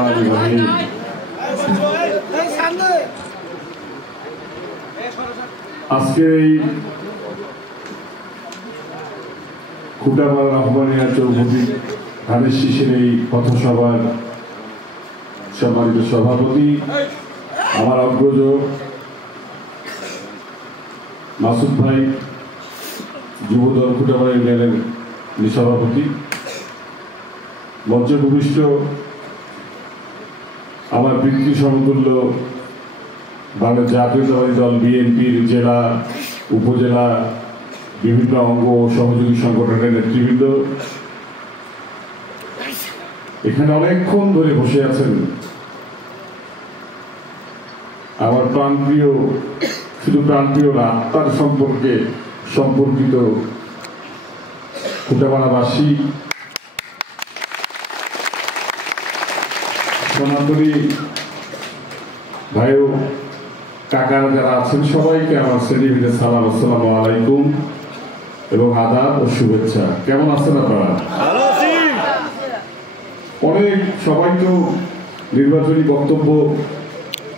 রহমানির রহিম। আজকে এই খুটাপাড়া রহমানিয়া চৌধুরী ধানের শীষের এই পথসভার সম্মানিত সভাপতি, আমার অগ্রজ মাসুদ ভাই, যুবদল খুটাপাড়া ইউনিয়নের সভাপতি, মঞ্চে ভূমিষ্ঠ আমার পিতৃ সমতুল্য বাংলাদেশ জাতীয়তাবাদী দল বিএনপির জেলা উপজেলা বিভিন্ন অঙ্গ ও সহযোগী সংগঠনের নেতৃবৃন্দ, এখানে অনেকক্ষণ ধরে বসে আছেন আমার প্রাণপ্রিয়, শুধু প্রাণপ্রিয় না, আত্মার সম্পর্কিত খুটাপাড়াবাসী, সনাতনী ভাই ও কাকারা যারা আছেন সবাইকে আমার শ্রেণীভিদের সালাম, আসসালামু আলাইকুম এবং আদাব ও শুভেচ্ছা। কেমন আছেন আপনারা? অনেক সবাই তো নির্বাচনী বক্তব্য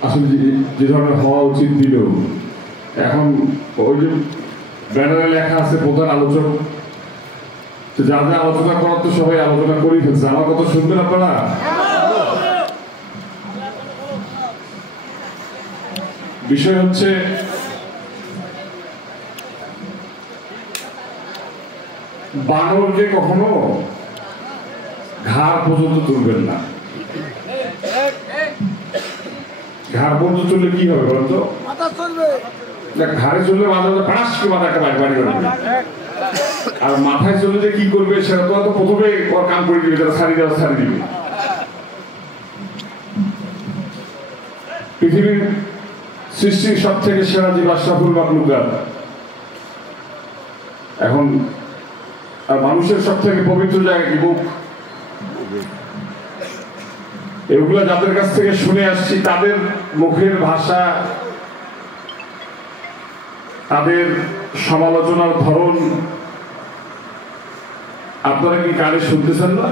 আসলে যে ধরনের হওয়া উচিত দিল, এখন ওই যে ব্যানারে লেখা আছে প্রধান আলোচক, যা যা আলোচনা করার তো সবাই আলোচনা করেই ফেলছে। আমার কথা শুনবেন আপনারা? বিষয় হচ্ছে বানরকে কখনো ঘাড় পর্যন্ত তুলবেন না। ঘাড় পর্যন্ত চললে কি হবে বলতো? ঘাড়ে চললে মাথা মাথা একটা বাড়ি বাড়ি করবে, আর মাথায় চললে যে কি করবে সেটা তো প্রথমে কাম করে দিবে, যারা ছাড়ি দেওয়া ছাড়ি দিবে। পৃথিবীর সৃষ্টির সব থেকে সেরা জীব আশরাফুল মাখলুকাত, এখন আর মানুষের সব থেকে পবিত্র জায়গা কি বুক। এগুলা যাদের কাছ থেকে শুনে আসছি, তাদের মুখের ভাষা, তাদের সমালোচনার ধরন আপনারা কি কানে শুনতেছেন না?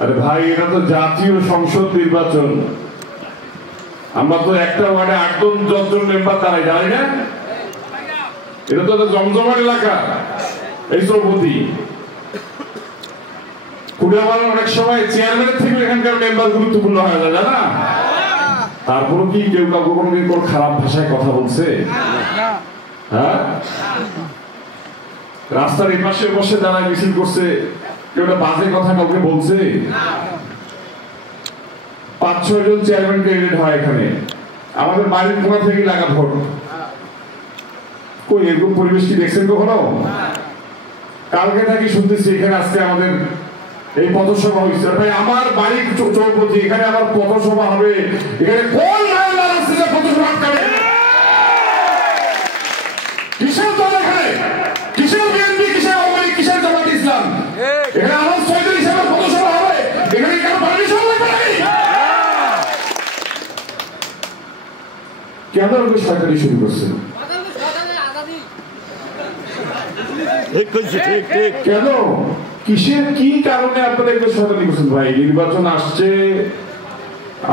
আরে ভাই, এটা তো জাতীয় সংসদ নির্বাচন। আমরা তো একটা ওয়ার্ডে 8-10 মেম্বার দাঁড়াই, জানি না? এটা তো জমজমাট এলাকা। এই চৌপতি খুটাপাড়ার অনেক সময় চেয়ারম্যানের থেকে এখানকার মেম্বার গুরুত্বপূর্ণ হয়ে যায়, জানা? তারপরও কি কেউ কাউকে কোনোদিন কোনো খারাপ ভাষায় কথা বলছে? হ্যাঁ, রাস্তার এই পাশে বসে দাঁড়ায় মিছিল করছে, কেউ একটা বাজে কথা কাউকে বলছে? 5-6 জন চেয়ারম্যান ক্যান্ডিডেট হয় এখানে, আমাদের বাড়ির কোণা থেকে লাগা ভোট। কই এরকম পরিবেশ কি দেখছেন কখনো? কালকে থাকি শুনতেছি এখানে আজকে আমাদের এই পথসভা হয়েছে। ভাই, আমার বাড়ির চৌপতি, এখানে আমার পথসভা হবে, এখানে কোন পথসভা আটকাবে? কিসের দল এখানে? কিসের বিএনপি, কিসের আওয়ামী লীগ, কিসের জামাত ইসলাম? এখানে আমার 6 হিসাবে পথসভা হবে, এখানে কেন পারমিশন লাগবে নাকি? কেন ওই সরকারি শুরু করছে? কেন, কিসের কি কারণে আপনারা এগুলো সরকারি করছেন? ভাই, নির্বাচন আসছে,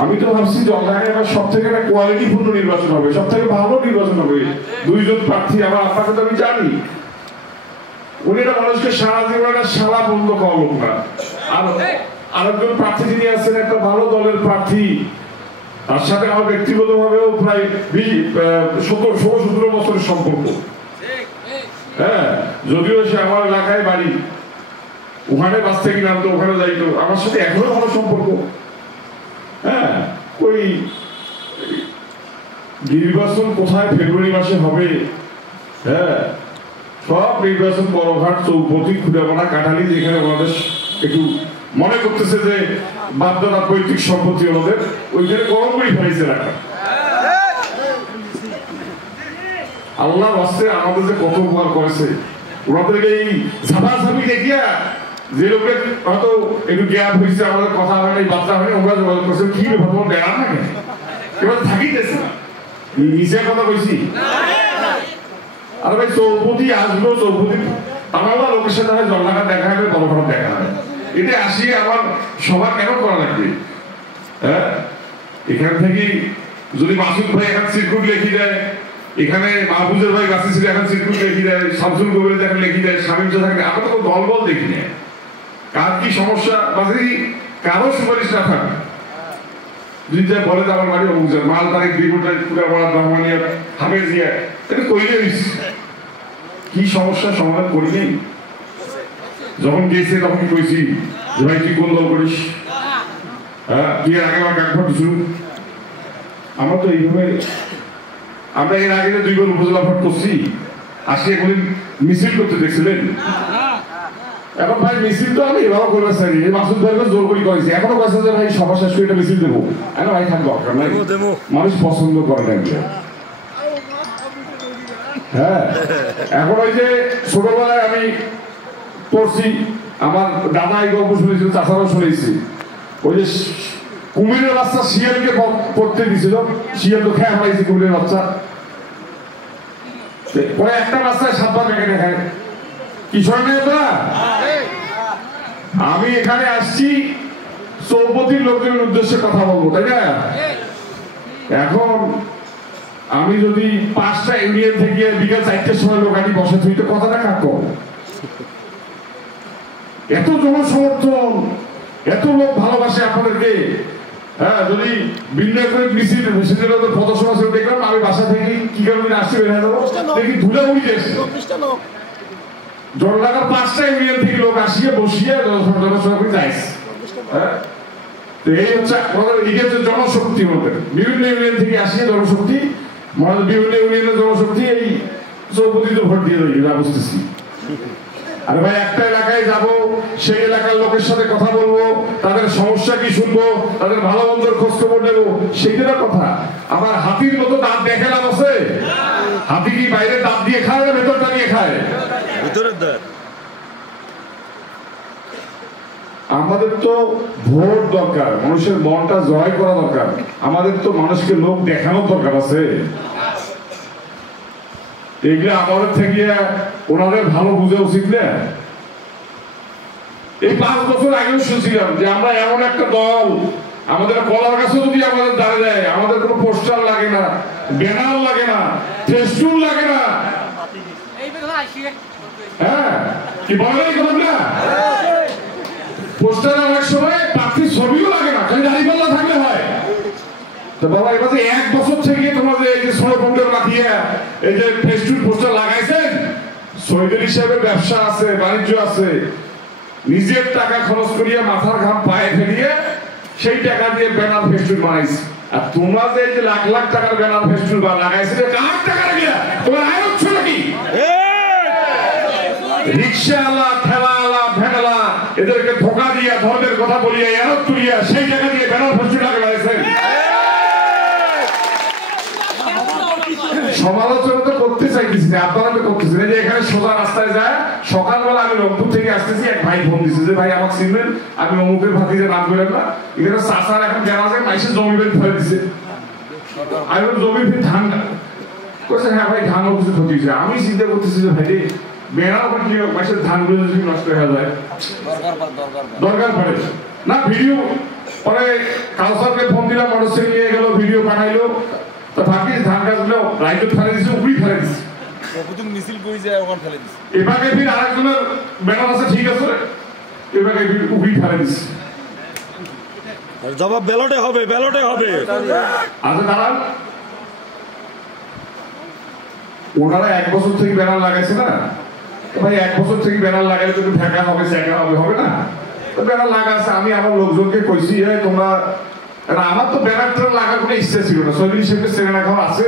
আমি তো ভাবছি যে অনলাইনে এবার সব থেকে একটা কোয়ালিটিপূর্ণ নির্বাচন হবে, সব থেকে ভালো নির্বাচন হবে। 2 জন প্রার্থী, আবার আপনাকে তো আমি জানি, উনি একটা মানুষকে সারা জীবন একটা সারা বন্ধ খাওয়া লোক না। আর আরেকজন প্রার্থী যিনি আছেন একটা ভালো দলের প্রার্থী, তার সাথে আমার ব্যক্তিগত ভাবেও প্রায় 16-17 বছরের সম্পর্ক। হ্যাঁ, যদিও সে আমার এলাকায় বাড়ি, ওখানে বাস থেকে নামতো, ওখানে যাইতো, আমার সাথে এখনো ভালো সম্পর্ক। হ্যাঁ, ওই নির্বাচন কোথায় ফেব্রুয়ারি মাসে হবে? হ্যাঁ, সব নির্বাচন বড়ঘাট, চৌপতি, খুটাপাড়া, কাঠালি, যেখানে ওনাদের একটু মনে করতেছে যে বাপদাদা পৈতৃক সম্পত্তি ওনাদের, ওইখানে গরম করে ফেলেছে রাখা। আল্লাহ বাস্তে আমাদের যে কত উপকার করেছে, ওনাদেরকে এই ঝাপাঝাপি দেখিয়া যে লোকের হয়তো একটু গ্যাপ হয়েছে, আমাদের কথা হয় না, বাচ্চা হয় না, ওরা যোগাযোগ করছে, কি ব্যাপার তোমার বেড়ান না কেন? এবার থাকিতেছে না, নিজের কথা বলছি। আর ভাই, চৌপতি আসবো, চৌপতি আমার লোকের সাথে হয় জল্লাঘাট দেখা হবে, তলঘাট দেখা হয়। এটা আসিয়ে আবার সভা কেন করা লাগবে? হ্যাঁ, এখান থেকে যদি মাসুদ ভাই এখন সিরকুট লিখে দেয়, এখানে মাহফুজের ভাই গাছে ছিল এখন সিরকুট লিখে দেয়, শামসুল কবির এখন লিখে দেয়, স্বামী থাকে, আমরা তো দল বল দেখি না। কার কি সমস্যা বাকি কারো সুপারিশ না থাকে, যদি যা বলে আমার বাড়ি অমুক মাল তারিখ রিপোর্টার পুরা বড় রহমানিয়া হাফেজিয়া এটা কইলে কি সমস্যা সমাধান করি নেই। যখন গেছে তখন কইছি যে ভাই তুই কোন দল করিস, হ্যাঁ তুই এর আগে আমার কাক ফটো আমরা তো এইভাবে আমরা এর আগে 2 বার উপজেলা ভোট করছি, আসে এগুলি মিছিল করতে দেখছিলেন। এখন ভাই মিছিল তো আমি এভাবে করবে চাই, মাসুদ ভাইকে জোর করে করেছি, এখনো কাছে যে ভাই সভা শেষ করে এটা মিছিল দেবো, এখন ভাই থাক দরকার নাই, মানুষ পছন্দ করে না। হ্যাঁ, এখন ওই যে ছোটবেলায় আমি পড়ছি, আমার দাদা এই গল্প শুনেছিল, চাচারাও শুনেছি, ওই যে কুমিরের বাচ্চা শিয়ালকে পড়তে দিছিল, শিয়াল তো খেয়ে ফেলাইছে কুমিরের বাচ্চা, পরে একটা বাচ্চায় সাতবার মেঘে দেখায়। কি শোনে এটা? আমি এখানে আসছি চৌপতির লোকজনের উদ্দেশ্যে কথা বলবো, তাই না? এখন আমি যদি 5টা ইউনিয়ন থেকে বিকাল 4টার সময় লোক আনি বসে তুই তো কথাটা কাক করবো? এত জনসমর্থন, এত লোক ভালোবাসে আপনাদেরকে। হ্যাঁ, যদি বিনয় করে মিছিল প্রদর্শন আছে দেখলাম, আমি বাসা থেকে কি কারণে আসছি বের হয়ে যাবো, দেখি ধুলে উড়ি যাচ্ছে। জনলাগার 5টা ইউনিয়ন থেকে লোক আসিয়ে বসিয়ে জনসভা যাইছে। হ্যাঁ, এই হচ্ছে আমাদের এই হচ্ছে জনশক্তি, আমাদের বিভিন্ন ইউনিয়ন থেকে আসিয়ে জনশক্তি, বিভিন্ন ইউনিয়নের জনশক্তি এই চৌপতিতে ভোট দিয়ে দেয়, যা বুঝতেছি। আর ভাই একটা এলাকায় যাব, সেই এলাকার লোকের সাথে কথা বলবো, তাদের সমস্যা কি শুনবো, তাদের ভালো মন্দের খোঁজ খবর নেবো, সেইটার কথা। আমার হাতির মতো দাঁত দেখালাম আছে, হাতি কি বাইরে দাঁত দিয়ে খায় না ভেতরটা নিয়ে খায়? ভেতরের দাঁত। আমাদের তো ভোট দরকার, মানুষের মনটা জয় করা দরকার, আমাদের তো মানুষকে লোক দেখানোর দরকার আছে। এগুলো আমাদের থেকে ওনাদের ভালো বুঝা উচিত না। এই 5 বছর আগেও শুনছিলাম যে আমরা এমন একটা দল, আমাদের কলার কাছে যদি আমাদের দাঁড়িয়ে যায়, আমাদের কোনো পোস্টার লাগে না, ব্যানার লাগে না, ফেস্টুন লাগে না। হ্যাঁ, কি বলেন এই কথা? পোস্টারে অনেক সময় প্রার্থীর ছবিও লাগে না, খালি দাঁড়িপাল্লা থাকলে হয়। তো বাবা এবার 1 বছর থেকে তোমাদের এই যে ষোলো পনেরো রাখিয়ে এই যে ফেস্টুন পোস্টার লাগাইছেন, শহীদের হিসাবে ব্যবসা আছে, বাণিজ্য আছে, নিজের টাকা খরচ করিয়া মাথার ঘাম পায়ে ফেলিয়ে সেই টাকা দিয়ে ব্যানার ফেস্টুন বানাইছে। আর তোমরা যে এই যে লাখ লাখ টাকার ব্যানার ফেস্টুন লাগাইছে, কার টাকা লাগিয়া তোমার আয় হচ্ছে নাকি? রিক্সাওয়ালা, ঠেলাওয়ালা, ভ্যানওয়ালা এদেরকে ধোকা দিয়া, ধর্মের কথা বলিয়া, এরত তুলিয়া সেই টাকা দিয়ে ব্যানার ফেস্টুন লাগাইছেন। সমালোচনা তো করতে চাইতেছি না, আপনারা তো করতেছেন। যে এখানে সোজা রাস্তায় যায়, সকালবেলা আমি রংপুর থেকে আসতেছি, এক ভাই ফোন দিচ্ছে যে ভাই আমাকে চিনবেন, আমি অমুকের ভাতিজে নাম বললেন না, এখানে চাষার এখন জানা যায় মাইসের জমি বের ফেলে দিচ্ছে। আমি জমি ফির ধান করছে, হ্যাঁ ভাই ধান কিছু ক্ষতি হয়েছে। আমি চিন্তা করতেছি যে ভাই বেড়া ওপর কি মাইসের ধানগুলো যদি নষ্ট হয়ে যায়, দরকার পড়ে না। ভিডিও পরে কাউসারকে ফোন দিলাম, মোটরসাইকেল নিয়ে গেল, ভিডিও বানাইলো, তো ভাবি ধান গাছগুলো রাইতে ফেলে দিচ্ছে, উপরি ফেলে দিচ্ছে, মিছিল করে যায় ওখানে ফেলে দিচ্ছে। এবারে ফির আরেকজনের ব্যানার আছে, ঠিক আছে, এবারে ফির উপরি ফেলে দিচ্ছে। জবাব ব্যালটে হবে, ব্যালটে হবে। আচ্ছা দাঁড়ান, ওনারা 1 বছর থেকে ব্যানার লাগাইছে না ভাই, 1 বছর থেকে ব্যানার লাগাইলে তো ঠেকা হবে, চ্যাকা হবে, হবে না? তো ব্যানার লাগাচ্ছে, আমি আমার লোকজনকে কইছি তোমরা, আমার তো ব্যানারটা লাগার কোনো ইচ্ছা ছিল না, শহীদ হিসেবে সিনেমা খাওয়া আছে।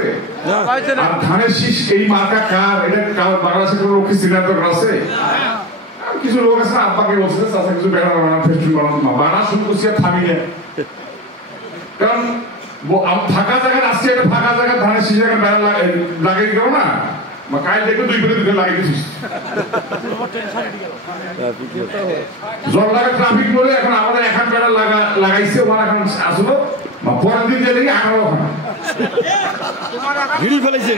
আর ধানের শীষ এই মার্কা কার, এটা বাংলাদেশের কোনো লোক সিনেমা আছে? কিছু লোক আছে না, আব্বাকে বলছে চাষা কিছু ব্যানার বানানো, ফেস্টুন বানানো, বানা শুরু করছি আর থামি না। কারণ ফাঁকা জায়গায় আসছে, একটা ফাঁকা জায়গায় ধানের শীষ ব্যানার লাগাই দিল না, কাল দেখবে 2 করে 2 লাগাই দিচ্ছিস। জলঢাকা ট্রাফিক বলে এখন আমাদের এখন ব্যানার লাগাইছে, ওরা এখন আসলো পরের দিন যে দেখি 18 ওখানে ভিড়ি ফেলেছে।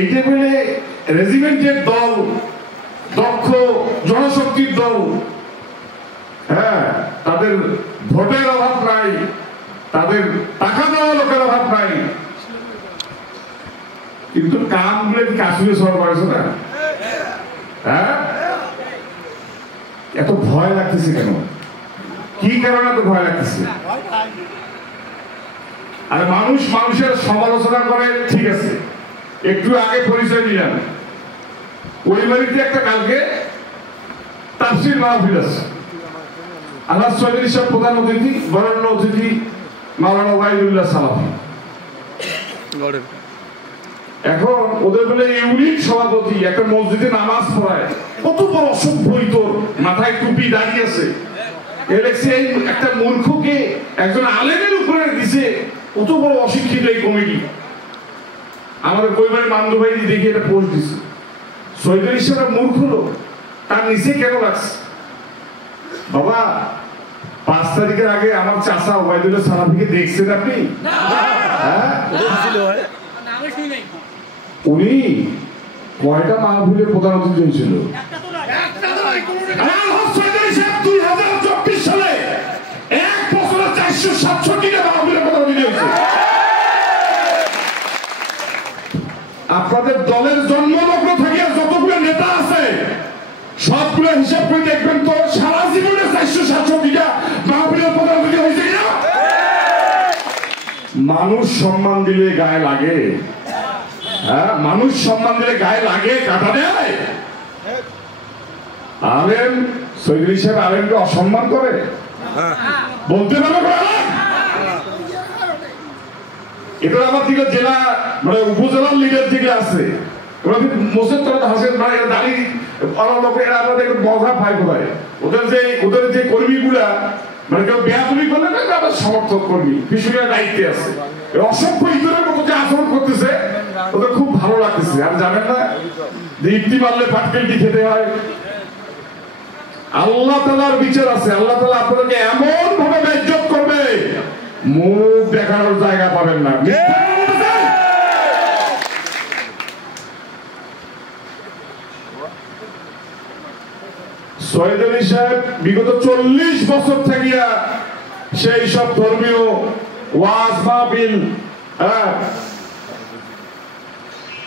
এইটা বলে রেজিমেন্টের দল দক্ষ জনশক্তির দল, হ্যাঁ, তাদের ভোটের অভাব নাই, তাদের টাকা দেওয়া লোকের অভাব নাই, কিন্তু কামগুলো কি কাশ্মীরে সরকার করেছে না? হ্যাঁ, এত ভয় লাগতেছে কেন? কি কারণে এত ভয় লাগতেছে? আর মানুষ মানুষের সমালোচনা করে, ঠিক আছে, একটু আগে পরিচয় দিলাম, ওই বাড়িতে একটা কালকে তাফসীর মাহফিল আছে, আল্লাহ চৌধুরী সাহেব প্রধান অতিথি, বরেণ্য অতিথি মাওলানা ওবায়দুল্লাহ সালাফি। এখন ওদের বলে ইউনিট সভাপতি একটা মসজিদে নামাজ পড়ায়, কত বড় অসভ্য, তোর মাথায় টুপি দাঁড়িয়ে আছে, একটা মূর্খকে একজন আলেমের উপরে দিছে, কত বড় অশিক্ষিত এই কমিটি। আমাদের পরিবারের মান্দু ভাই দেখি এটা পোস্ট দিছে, চৌধুরী সাহেব মূর্খ লোক, তার নিচে কেন লাগছে? বাবা, 5 তারিখের আগে আমার চাচা ওবায়দুল্লাহ সালাফিকে দেখছেন আপনি? হ্যাঁ, উনি কয়টা মাহফিলের প্রধান অতিথি হয়েছিল? 2024 সালে 1 বছরে 467টা মাহফিলের প্রধান অতিথি হয়েছে। আপনাদের দলের জন্মলগ্ন থেকে যতগুলো নেতা আছে সবগুলো হিসাব করে দেখবেন তো সারা জীবনে 467টা মাহফিলের প্রধান অতিথি হয়েছে কিনা? মানুষ সম্মান দিলে গায়ে লাগে, হ্যাঁ, মানুষ সম্মান দিলে গায়ে লাগে, কাটা দেয়। আলেম চৌধুরী সাহেব আলেমকে অসম্মান করে বলতে পারবে? এটা আমার দিকে জেলা মানে উপজেলার লিডার দিকে আছে, ওরা কিন্তু মোসের তরফ হাসেন না, এরা দাঁড়িয়ে এরা আমাদের মজা পায় কোথায়? ওদের যে কর্মীগুলা মানে কেউ বেয়াদবি করলে না, আমরা সমর্থক কর্মী, বিষয়টা দায়িত্বে আছে, অসভ্য ইঁদুরের মতো যে আচরণ করতেছে ওদের খুব ভালো লাগতেছে। আর জানেন না যে ইফতি মারলে পাটকেলটি খেতে হয়? আল্লাহ তাআলার বিচার আছে, আল্লাহ তাআলা আপনাদেরকে এমন ভাবে বেইজ্জত করবে, মুখ দেখানোর জায়গা পাবেন না। চৌধুরী সাহেব বিগত 40 বছর থাকিয়া সেই সব ধর্মীয় ওয়াজ মাহফিল,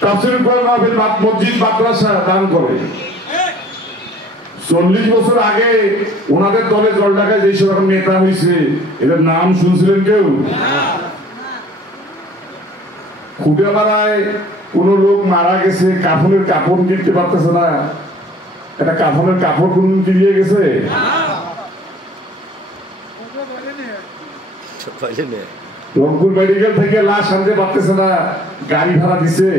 তাফসীর কোরআন মাহফিল, মসজিদ মাদ্রাসা দান করে। 40 বছর আগে ওনাদের দলে জলঢাকায় যে সব নেতা হয়েছে, এদের নাম শুনছিলেন কেউ? খুঁটিয়াপাড়ায় কোন লোক মারা গেছে, কাফনের কাপড় কিনতে পারতেছে না, একটা কাফনের কাপড় কোন কিনিয়ে গেছে? রংপুর মেডিকেল থেকে লাশ আনতে পারতেছে না, গাড়ি ভাড়া দিছে।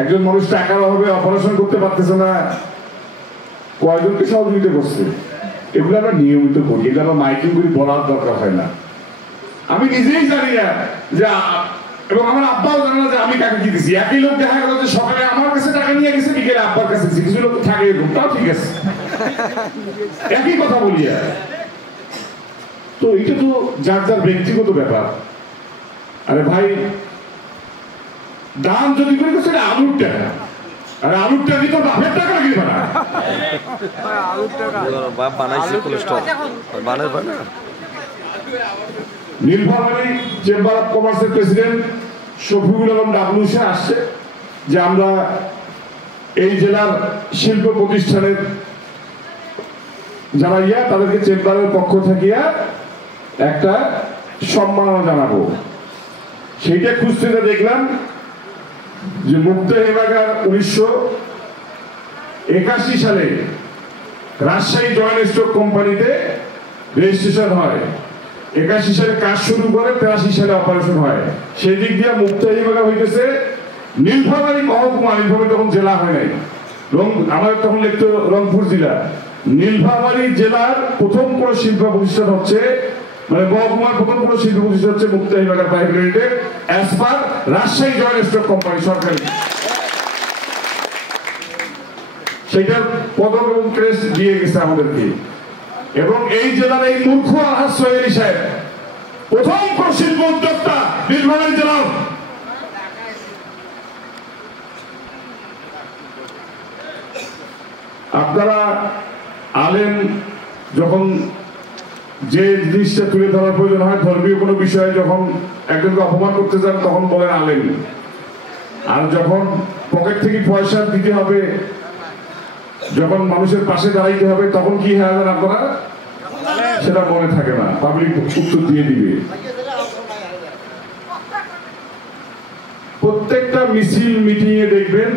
একজন মানুষ টাকার অভাবে অপারেশন করতে পারতেছে না, কয়জনকে সহযোগিতা করছে? এগুলো আমরা নিয়মিত করি, এগুলো আমরা মাইকিং করে বলার দরকার হয় না। আমি নিজেই জানি না যে, এবং আমার আব্বাও জানে না যে আমি কাকে কি দিচ্ছি। একই লোক দেখা গেল যে সকালে আমার কাছে টাকা নিয়ে গেছে, বিকেলে আব্বার কাছে দিচ্ছি, কিছু লোক থাকে এরকম, তাও ঠিক আছে, একই কথা বলি। তো এটা তো যার যার ব্যক্তিগত ব্যাপার। আরে ভাই, দান যদি করে সেটা আলুর টাকা, আর আলুর টাকা কি তোর বাপের টাকা নাকি? নীলফামারী চেম্বার অফ কমার্সের প্রেসিডেন্ট শফিকুল আলম ডাবলুসে আসছে যে আমরা এই জেলার শিল্প প্রতিষ্ঠানের যারা তাদেরকে চেম্বারের পক্ষ থেকে একটা সম্মাননা জানাবো। সেইটা খুঁজতে দেখলাম যে মুক্তা হিমাগার 1981 সালে রাজশাহী জয়েন্ট স্টক কোম্পানিতে রেজিস্ট্রেশন হয়, 81 সালে কাজ শুরু করে 83 সালে অপারেশন হয়। সেই দিক দিয়ে মুক্তা হিমাগার হইতেছে নীলফামারী মহকুমা, নীলফামারী তখন জেলা হয় নাই, আমাদের তখন লিখতো রংপুর জেলা। নীলফামারী জেলার প্রথম কোন শিল্প প্রতিষ্ঠান হচ্ছে, মানে মহকুমার প্রথম কোন শিল্প প্রতিষ্ঠান হচ্ছে Mukta Himagar private limited, as per Rajshahi joint stock company সরকারি। সেইটার পদক এবং ক্রেস্ট দিয়ে গেছে আমাদেরকে। এবং এই জেলার এই মূর্খ আলহাজ চৌধুরী সাহেব প্রথম কোন শিল্প উদ্যোক্তা নীলফামারী জেলার। আপনারা আলেম যখন যে জিনিসটা তুলে ধরার প্রয়োজন হয়, ধর্মীয় কোনো বিষয়ে যখন একজনকে অপমান করতে যান তখন বলেন আলেম, আর যখন পকেট থেকে পয়সা দিতে হবে, যখন মানুষের পাশে দাঁড়াইতে হবে, তখন কি হয় আপনারা সেটা মনে থাকে না, পাবলিক উত্তর দিয়ে দিবে। প্রত্যেকটা মিছিল মিটিং এ দেখবেন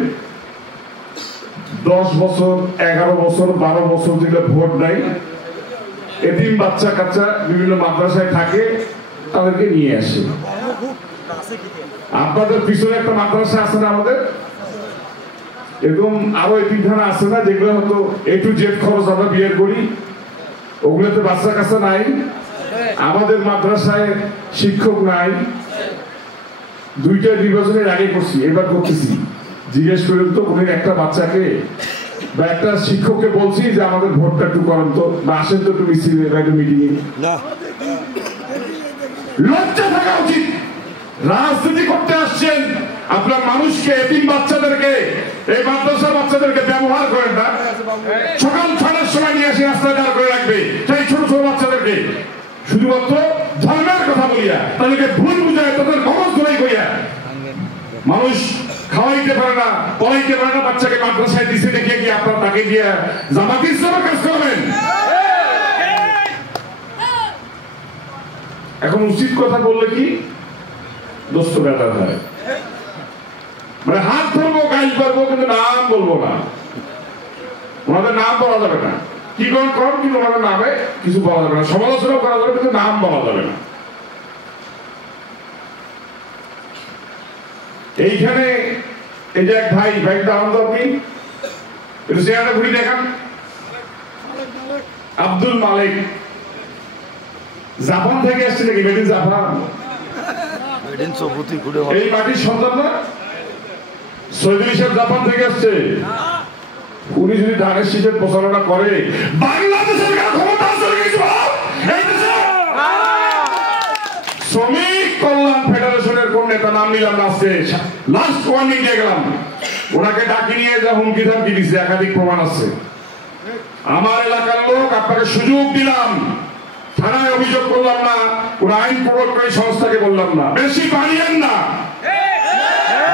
10 বছর 11 বছর 12 বছর যেটা ভোট নাই, এতিম বাচ্চা কাচ্চা বিভিন্ন মাদ্রাসায় থাকে, তাদেরকে নিয়ে আসে। আপনাদের পিছনে একটা মাদ্রাসা আছে না আমাদের, এরকম আরো এতিমখানা আছে না, যেগুলো হয়তো A to Z খরচ আমরা বিয়ের করি, ওগুলোতে বাচ্চা কাচ্চা নাই। আমাদের মাদ্রাসায় শিক্ষক নাই, 2টা নির্বাচনের আগে করছি, এবার করতেছি। জিজ্ঞেস করেন তো কোন একটা বাচ্চাকে বা একটা শিক্ষককে বলছি যে আমাদের ভোটটা একটু করেন তো, বা আসেন তো একটু মিছিলে বা একটু মিটিংয়ে। লজ্জা থাকা উচিত। রাজনীতি করতে আসছেন, আপনার মানুষকে, এতিম বাচ্চাদেরকে, এই মাদ্রাসা বাচ্চাদেরকে ব্যবহার করেন না। সকাল 6টার সময় নিয়ে আসি রাস্তায় দাঁড় করে রাখবে সেই ছোট ছোট বাচ্চাদেরকে, শুধুমাত্র ধর্মের কথা বলিয়া, তাদেরকে ভুল বুঝায়, তাদের খরচ ধরেই করিয়া। মানুষ খাওয়াইতে পারে না, পড়াইতে পারে না, বাচ্চাকে মাদ্রাসায় দিতে দেখে কি আপনার তাকে দিয়ে জামাতি ইসলামের কাজ করবেন? এখন উচিত কথা বললে কি দোস্ত ব্যাটার হয়, মানে হাত ধরবো, গাইল পারবো, কিন্তু নাম বলবো না, ওনাদের নাম বলা যাবে না। কি করেন করেন, কিন্তু ওনাদের নামে কিছু বলা যাবে না, সমালোচনা করা যাবে, কিন্তু নাম বলা যাবে না। এইখানে এই যে এক ভাই, ভাইটা আমাদের, আপনি একটু চেহারা ঘুরি দেখান, আব্দুল মালিক, জাপান থেকে আসছে নাকি? মেড ইন জাপান, এই মাটির সন্তান না? সৈদুল সাহেব জাপান থেকে আসছে। উনি যদি ধানের শীতের প্রচারণা করে, বাংলাদেশের ক্ষমতা আছে কিছু? শ্রমিক কল্যাণ ফেডারেশনের কোন নেতা নাম নিলাম না, আজকে লাস্ট ওয়ার্নিং দিয়ে গেলাম, ওনাকে ডাকি নিয়ে যা হুমকি ধামকি দিচ্ছে, একাধিক প্রমাণ আছে। আমার এলাকার লোক, আপনাকে সুযোগ দিলাম, থানায় অভিযোগ করলাম না, কোন আইন প্রবর্তনকারী সংস্থাকে বললাম না, বেশি বাড়িয়েন না,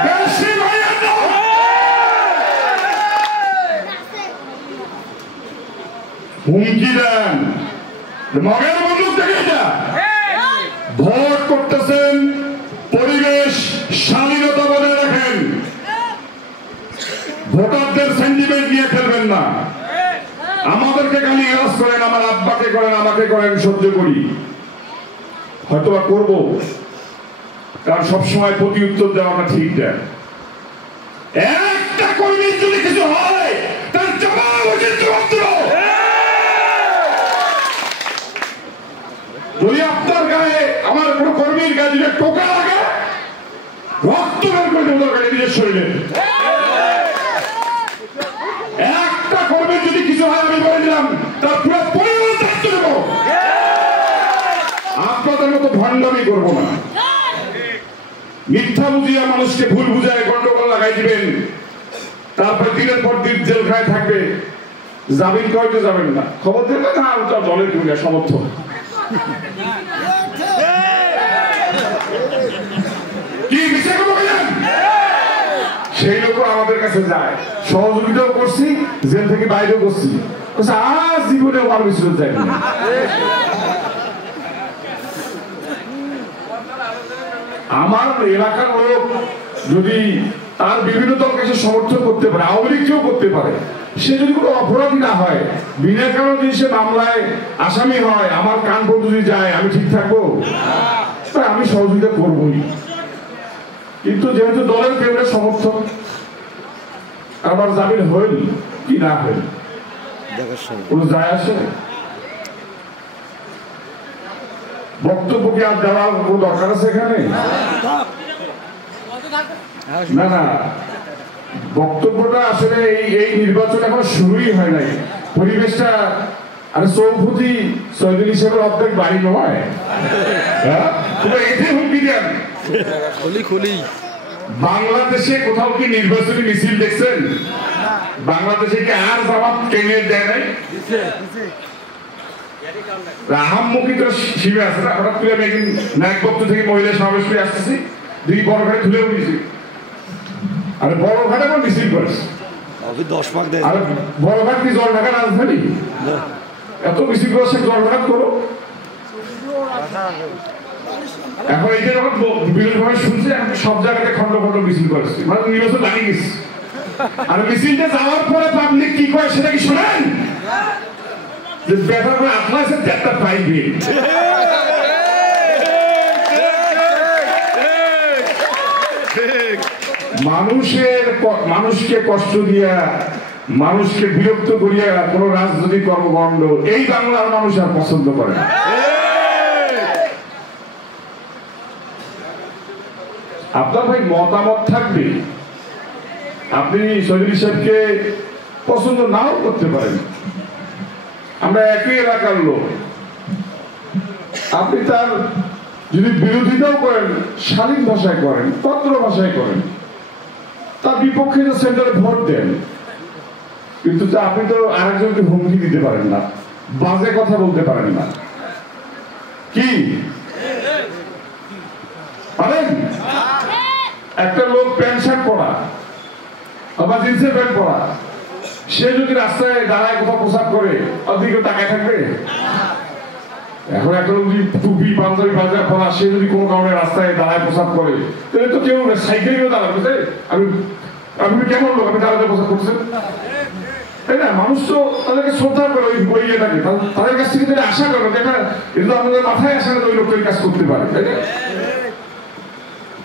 বেশি বাড়িয়েন না। হুমকি দেন, মগের বন্দুক থেকে এটা। ভোট করতেছেন, পরিবেশ স্বাধীনতা বজায় রাখেন, ভোটারদের সেন্টিমেন্ট নিয়ে খেলবেন না। আমাদেরকে গালি গালাজ করেন, আমার আব্বাকে করেন, আমাকে করেন, সহ্য করি, হয়তোবা করবো, কারণ সবসময় প্রতি উত্তর দেওয়াটা ঠিক দেয়। একটা কর্মীর যদি কিছু হয়, তার জবাব উচিত মাত্র। যদি আপনার গায়ে, আমার কোন কর্মীর গায়ে যদি টোকা লাগে, রক্ত বের করে দেবো দরকার নিজের শরীরে। একটা কর্মীর যদি কিছু হয়, আমি বলে দিলাম, তার পুরো পরিবার দায়িত্ব দেব। আপনাদের মতো ভণ্ডামি করবো না, মিথ্যা বুঝিয়া মানুষকে ভুল বুঝায় গন্ডগোল লাগাই দিবেন, তারপর দিনের পর দিন জেলখানায় থাকবে। যাবেন কয়তো যাবেন না, খবর দেবে না, ওটা দলের ভূমিকা সমর্থন। কি বিচার করবেন? সেই লোক আমাদের কাছে যায়, সহযোগিতাও করছি, জেল থেকে বাইরেও করছি, আজ জীবনে আমার বিশ্বত যায় না। আমার এলাকার লোক যদি তার বিভিন্ন দলকে সে সমর্থন করতে পারে, আওয়ামী লীগকেও করতে পারে, সে যদি কোনো অপরাধী না হয়, বিনা কারণে যদি সে মামলায় আসামি হয়, আমার কান পর্যন্ত যদি যায়, আমি ঠিক থাকবো? আমি সহযোগিতা করবই। কিন্তু যেহেতু দলের কেউ সমর্থন, আবার জামিন হইল কি না হইল কোনো যায় আসে? বক্তব্য কি আর দেওয়ার কোনো দরকার আছে এখানে? না না, বক্তব্যটা আসলে এই নির্বাচন এখন শুরুই হয় নাই। পরিবেশটা, আরে চৌপতি সৈদুল হিসেবে অর্ধেক বাড়ি নয়, হুমকি দেন। বাংলাদেশে কোথাও কি নির্বাচনী মিছিল দেখছেন? বাংলাদেশে কি আর জামাত ক্যান্ডিডেট দেয় নাই? আহাম্মকি তো শিবে আছে না, হঠাৎ করে আমি একদিন নায়কপত্র থেকে মহিলা সমাবেশ করে আসতেছি, দুই বড় ঘাটে তুলে উঠেছি, আর বড় ঘাটে আমার মিছিল করেছে। আর বড় ঘাট কি জল ঢাকা রাজধানী? এত মিছিল করে সে জল ঢাকা করো। এখন এই যে যখন বিরোধী ভাবে শুনছে, সব জায়গাতে খন্ড খন্ড মিছিল করেছে, মানে নির্বাচন লাগিয়ে গেছে। আর মিছিলটা যাওয়ার পরে পাবলিক কি করে সেটা কি শোনেন? যে ব্যাপার করে আপনার সাথে একটা পাইবে, মানুষকে কষ্ট দিয়া, মানুষকে বিরক্ত করিয়া কোন রাজনৈতিক কর্মকাণ্ড এই বাংলার মানুষ আর পছন্দ করে না। আপনার ভাই মতামত থাকবে, আপনি চৌধুরী সাহেবকে পছন্দ নাও করতে পারেন, আমরা একই এলাকার লোক, আপনি তার যদি বিরোধিতাও করেন শালীন ভাষায় করেন, পত্র ভাষায় করেন, তার বিপক্ষে তো সেন্টারে ভোট দেন, কিন্তু আপনি তো আরেকজনকে হুমকি দিতে পারেন না, বাজে কথা বলতে পারেন না। কি পারেন? একটা লোক প্যান্ট শার্ট পরা আবার জিন্সের প্যান্ট পরা, সে যদি রাস্তায় দাঁড়ায় কোথাও প্রসাব করে, ওদিকে তাকায় থাকবে? এখন একটা লোক যদি টুপি পাঞ্জাবি বাজার পরা, সে যদি কোনো কারণে রাস্তায় দাঁড়ায় প্রসাব করে, তাহলে তো কেউ সাইকেলেও দাঁড়াবে। আমি কেমন লোক, আমি দাঁড়াতে প্রসাব করছেন, তাই না? মানুষ তো তাদেরকে শ্রদ্ধা করে ওই ইয়েটাকে, তাদের কাছ থেকে তাদের আশা করে, দেখা কিন্তু আমাদের মাথায় আসে না ওই লোকটা কাজ করতে পারে, তাই না?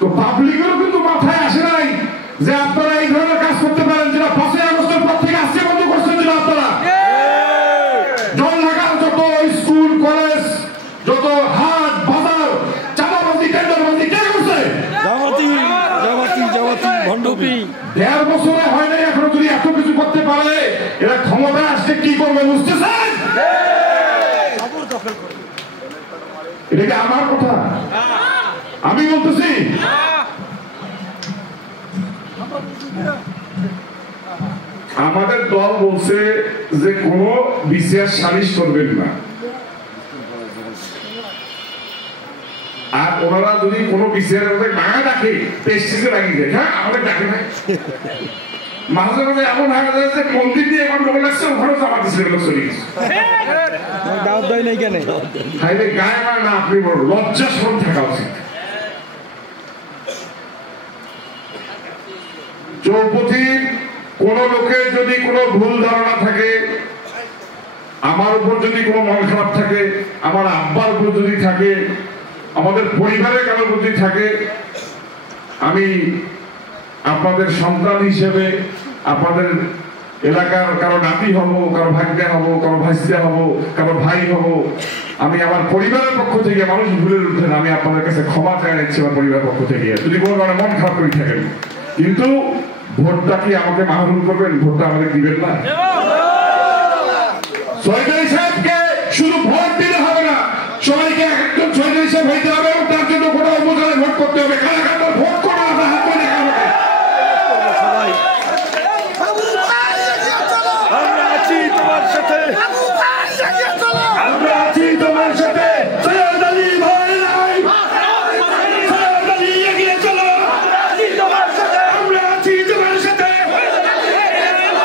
তো পাবলিকেরও কিন্তু মাথায় আসে নাই যে আপনারা এই ধরনের কাজ করতে পারেন, যেটা 5ই আগস্টের পর থেকে আসছে বন্ধ করছেন, যেটা আপনারা জলঢাকার যত স্কুল কলেজ, যত হাট বাজার, চাঁদাবাজি টেন্ডারবাজি কে করছে? জামাতি ভণ্ডপি। 1.5 বছরে হয় নাই, এখনো যদি এত কিছু করতে পারে, এরা ক্ষমতায় আসলে কি করবে বুঝতেছেন? এটা কি আমার কথা? আমি বলতেছি আমাদের দল বলছে যে কোন বিসিআর সালিশ করবেন না, আর ওনারা যদি কোনো বিসিআর না ডাকে পেস্টিসে লাগিয়ে দেয়, হ্যাঁ আমাদের ডাকে নাই। মাঝে মাঝে এমন দেখা যায় যে মন্দির দিয়ে গন্ডগোল লাগছে, ওখানে জামাত ইসলামের চলে গেছে। গায়ে গায়ে না, আপনি বড় লজ্জা শরম থাকা উচিত। চৌপথির কোন লোকের যদি কোনো ভুল ধারণা থাকে, আমার উপর যদি কোনো মন খারাপ থাকে, আমার আব্বার উপর যদি থাকে, আমাদের পরিবারের কারো যদি থাকে, আমি আপনাদের সন্তান হিসেবে, আপনাদের এলাকার কারো নাতি হব, কারো ভাগ্যা হব, কারো ভাইস্তা হব, কারো ভাই হব, আমি আমার পরিবারের পক্ষ থেকে, মানুষ ভুলের উঠেন, আমি আপনাদের কাছে ক্ষমা চাই নিচ্ছি আমার পরিবারের পক্ষ থেকে, যদি কোনো কারণে মন খারাপ করে থাকেন। কিন্তু ভোটটা কি আমাকে মাহরুম করবেন? ভোটটা আমাদের দিবেন না। চৌধুরী সাহেবকে শুধু ভোট দিলে হবে না, সবাইকে একজন চৌধুরী সাহেব হইতে হবে এবং তার জন্য কোনো উপজেলায় ভোট করতে হবে। কারা কারা ভোট করো না, হাত করে দেখা হবে। আমরা আছি তোমার সাথে, আমরা আছি তোমার সাথে। সৈয়দ আলী ভয় নাই, সৈয়দ আলী এগিয়ে চলো, আমরা আছি তোমার সাথে, আমরা আছি তোমার সাথে,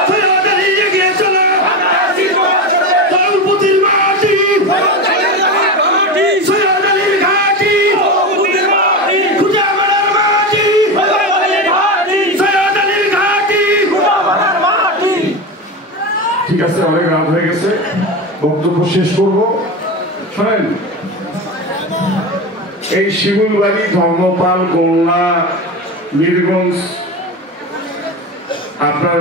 সৈয়দ আলী এগিয়ে চলো, আমরা আছি তোমার সাথে। চৌপতির মাটি, সৈয়দ আলীর ঘাটি, খুঁজামারার মাটি, সৈয়দ আলীর ঘাটি। ঠিক আছে, অনেক রাত হয়ে গেছে, বক্তব্য শেষ করব। শোনেন, এই শিমুলবাড়ি, ধর্মপাল, গোলনা, বীরগঞ্জ, আপনার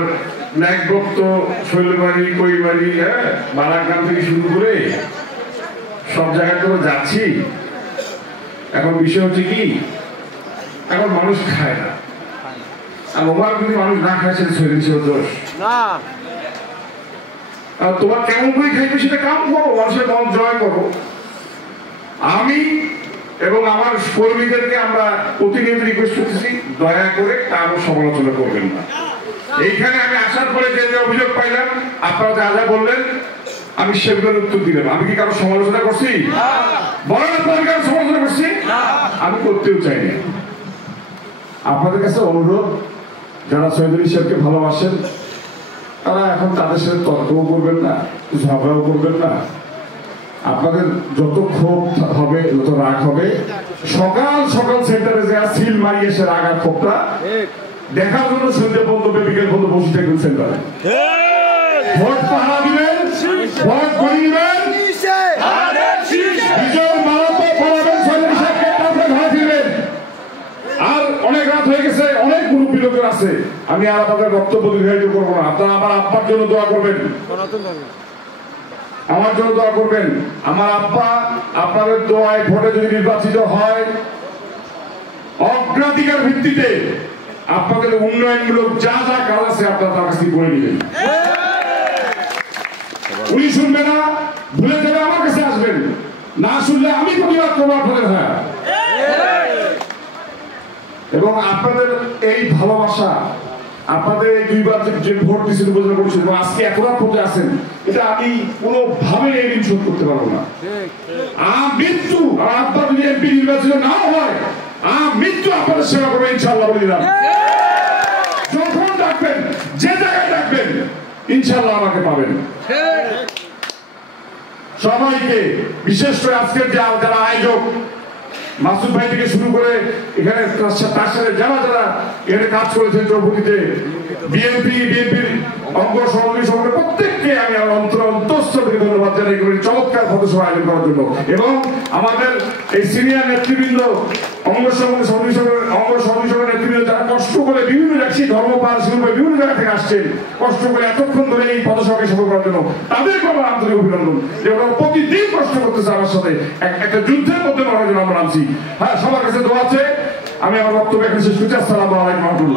ন্যাকভক্ত, শৈলবাড়ি, কৈবাড়ি, হ্যাঁ বারাগ্রাম থেকে শুরু করে সব জায়গায় তো যাচ্ছি। এখন বিষয় হচ্ছে কি, এখন মানুষ খায় না, আর ওভার যদি মানুষ না খায় সেটা ছয় দোষ না। তোমার কেমন করে খাইবে সেটা কাম করো, মানুষের মন জয় করো। আমি এবং আমার কর্মীদেরকে আমরা প্রতিনিয়ত রিকোয়েস্ট করতেছি, দয়া করে কারো সমালোচনা করবেন না। এইখানে আমি আসার পরে যে যে অভিযোগ পাইলাম, আপনারা যা যা বললেন আমি সেগুলোর উত্তর দিলাম। আমি কি কারো সমালোচনা করছি? বলেন আপনাদের কারো সমালোচনা করছি? আমি করতেও চাইনি। আপনাদের কাছে অনুরোধ, যারা চৌধুরী সাহেবকে ভালোবাসেন তারা এখন তাদের সাথে তর্কও করবেন না, ঝগড়াও করবেন না। আপনাদের যত ক্ষোভ হবে, যত রাগ হবে, সকাল সকাল সেন্টারে যে সিল মারিয়ে এসে রাগ আর ক্ষোভটা দেখার জন্য সন্ধ্যে পর্যন্ত বিকেল পর্যন্ত বসে থাকবেন সেন্টারে। ভোট পাহারা দিবেন, ভোট করে দিবেন, বিজয় মালাতে পড়াবেন, চৌধুরী সাহেবকে, তারপরে ঘরে ফিরবেন। আর অনেক রাত হয়ে গেছে, অনেক মুরব্বী লোকের আছে, আমি আর আপনাদের বক্তব্য দীর্ঘায়িত করবো না। আপনারা আমার আব্বার জন্য দোয়া করবেন, আমার জন্য দোয়া করবেন। আমার আব্বা আপনাদের দোয়ায় ভোটে যদি নির্বাচিত হয়, অগ্রাধিকার ভিত্তিতে আপনাদের উন্নয়নমূলক যা যা কাজ আছে আপনারা তার কাছ থেকে করে নেবেন। উনি শুনবে না, ভুলে যাবে, আমার কাছে আসবেন, না শুনলে আমি প্রতিবাদ করবো আপনাদের। হ্যাঁ, এবং আপনাদের এই ভালোবাসা, আপনাদের এই দুইবার যে ভোট দিচ্ছেন, উপযোগ করছেন এবং আজকে এতটা পথে আছেন, এটা আমি কোনোভাবে এই ঋণ শোধ করতে পারবো না। মৃত্যু আর আপনার যদি এমপি নির্বাচিত না হয়, মৃত্যু আপনাদের সেবা করবে ইনশাআল্লাহ, বলে দিলাম। যখন ডাকবেন, যে জায়গায় ডাকবেন, ইনশাআল্লাহ আমাকে পাবেন। সবাইকে, বিশেষ করে আজকের যারা আয়োজক, মাসুদ ভাই থেকে শুরু করে এখানে তার সাথে যারা যারা এখানে কাজ করেছেন, চৌপতিতে বিএনপির অঙ্গ সহযোগী সকলে প্রত্যেককে আমি আমার অন্তঃস্থল থেকে ধন্যবাদ জানাই করি চমৎকার পথসভা আয়োজন করার জন্য। এবং আমাদের এই সিনিয়র নেতৃবৃন্দ, অঙ্গ সহযোগী নেতৃবৃন্দ, যারা কষ্ট করে বিভিন্ন রাশি ধর্মপাল বিভিন্ন জায়গা থেকে আসছেন, কষ্ট করে এতক্ষণ ধরে এই পথসভাকে সফল করার জন্য, তাদেরকে আমার আন্তরিক অভিনন্দন। যে ওরা প্রতিদিন কষ্ট করতেছে আমার সাথে, একটা যুদ্ধের মধ্যে লড়ার জন্য আমরা নামছি। হ্যাঁ, সবার কাছে দোয়া আছে। আমি আমার বক্তব্য এখানে শেষ করছি। আসসালামু আলাইকুম ওয়া রাহমাতুল্লাহ।